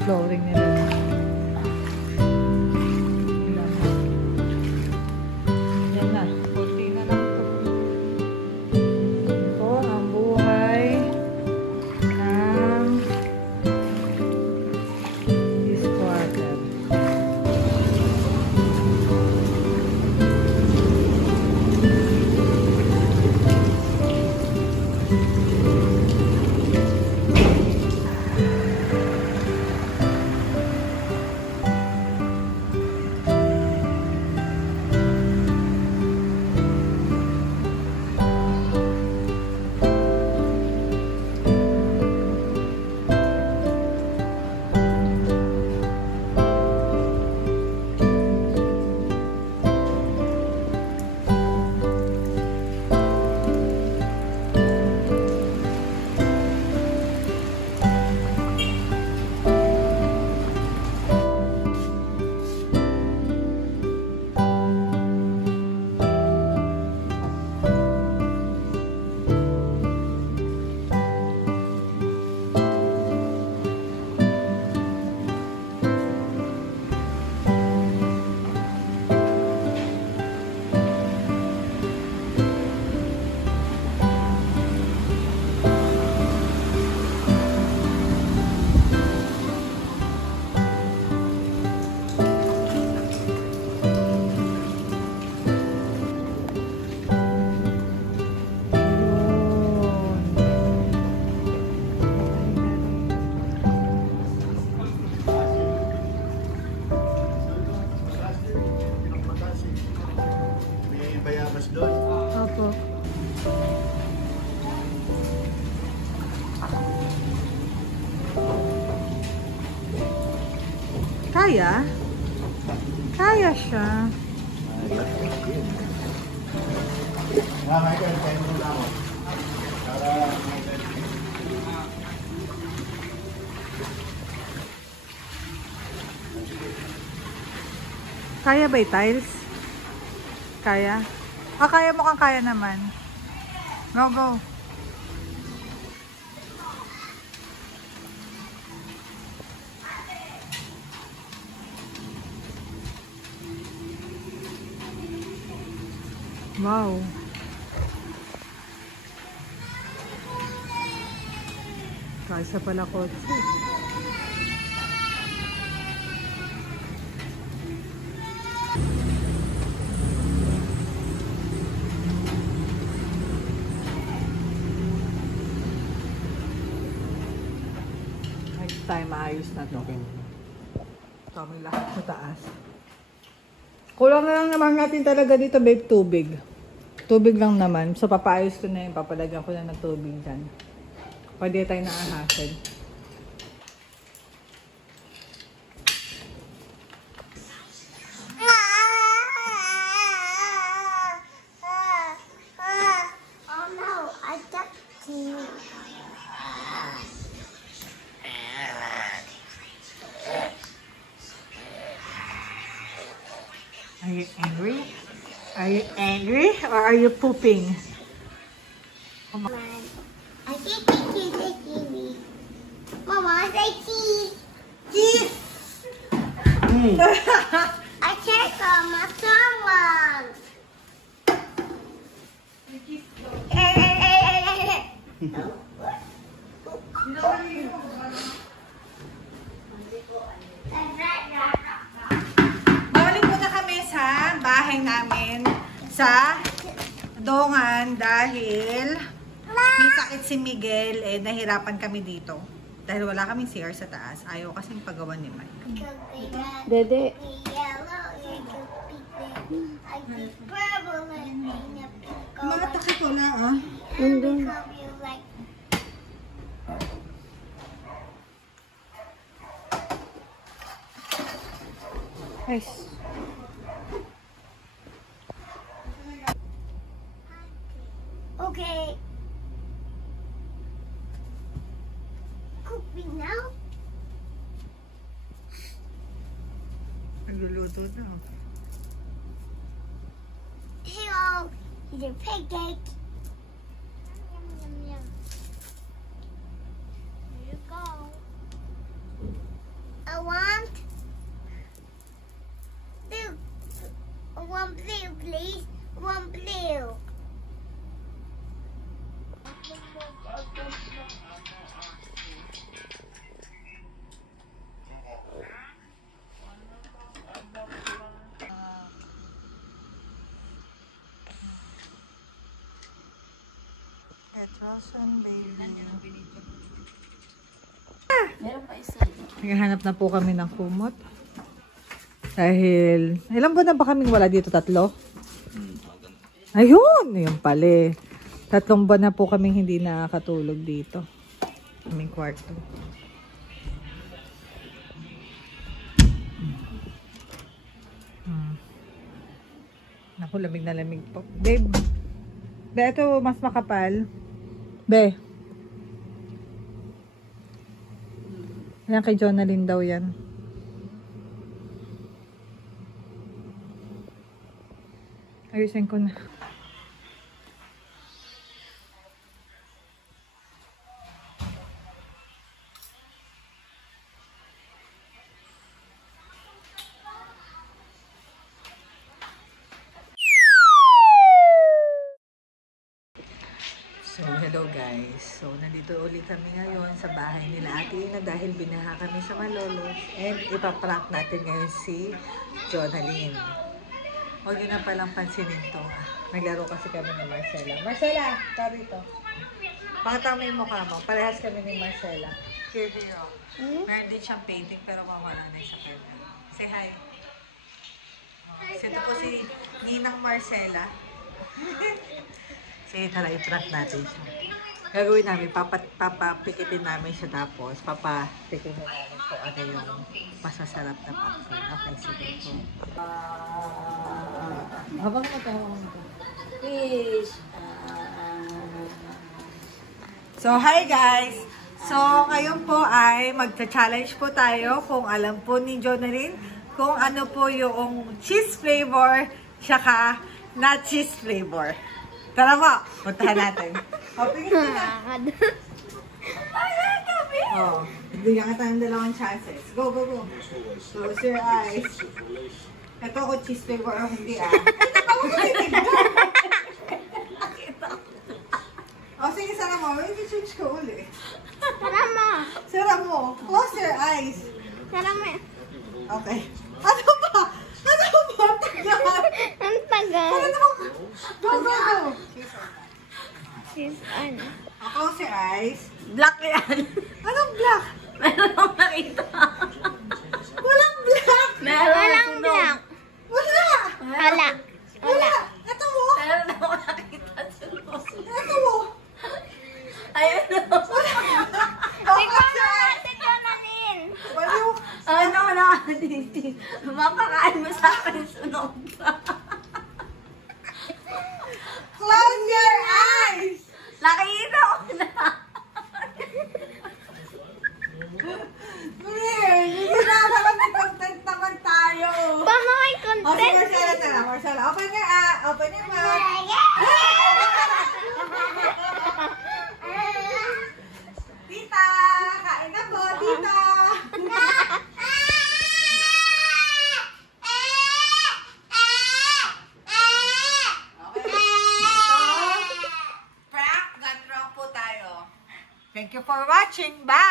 flooring nila. Yan na. Kunti na lang ito. Ito ang buhay ng this quarter. Opo. Kaya? Kaya siya. Kaya ba tiles? Kaya? Ah, kaya mo kang kaya naman. Go, go. Wow. Kaysa pala kotse. Next time, maayos na to. Kami lahat sa taas. Kulang na lang naman natin talaga dito, babe, tubig. Tubig lang naman. So, papaayos ko na yun. Papalagyan ko na ng tubig dyan. Pwede tayo naahasin. Oh no, I ducked you. Are you angry? Are you angry or are you pooping? Mama, I say cheese. Mama, I say cheese. Cheese. I check on my someone. Balik muna kami sa bahay namin sa Dongan dahil may sakit si Miguel, eh nahirapan kami dito. Dahil wala kaming CR sa taas. Ayaw kasing pagawa ni Mike. Dede. Mga takip wala ah. Nandun. Yes. Okay. Cook me now. Nagluluto na. Hello. Here's your pancake. Yum, yum, yum. Here you go. Johnson baby. Meron pa isa. Naghahanap na po kami ng kumot. Dahil, ilang buwan na ba kaming wala dito? 3? Ayun! Yung pala. 3 buwan na po kaming hindi nakakatulog dito. Aming kwarto. Naku, lamig na lamig po. Babe, ito mas makapal. Be. Yan kay Jonalyn daw yan. Ayusin ko na. So, hello guys. So, nandito ulit kami ngayon sa bahay nila Ate Ina dahil binaha kami sa Malolos. And ipaprank natin ngayon si Jonalyn. Huwag nyo na palang pansinin to. Naglaro kasi kami ni Marcela. Marcela, tara rito. Pakita mo yung mukha mo. Parehas kami ni Marcela. Here you go. Meron din siyang painting pero mawala na yung sa kanya. Say hi. Ito po si Ninang Marcela. Sige, tara, i-prank natin siya. Gagawin namin, papapikitin namin siya tapos papatikin namin kung ano yung masasarap na popcorn. Okay, sige po. Habang mo Fish. So, hi guys! So, ngayon po ay magcha-challenge po tayo kung alam po ni Jonalyn kung ano po yung cheese flavor tsaka not cheese flavor. Tara po, puntahan natin. O, pingin mo na. Oh, bigyan ka tayong dalawang chances. Go, go, go. Close your eyes. Ito ko cheese flavor o hindi ah. O, sige, sara mo. May change ko uli. Tara mo. Sara mo. Close your eyes. Tara mo. Okay. Ano ba? Ano ba? Tagal. Ang tagal. Go, go, go. She's ano. Close your eyes. Black yan. Anong black? Meron akong nakita. Walang black. Meron. Walang sunog. black. Wala. Wala. Wala. Ito mo. Meron akong nakita. Sunog. Ito mo. Ayun o. Ikaw na si Jonalyn. Baliw. Ano na, Didi? Mapakain mo sa akin sunog ka. Close your eyes. Nakita ko na. Hindi na alam may content naman tayo. Paano may O, sige, content? Marcela, tara. Marcela, open your mouth. Tita, kain na po, tita. Prank gone wrong po tayo. Thank you for watching. Bye!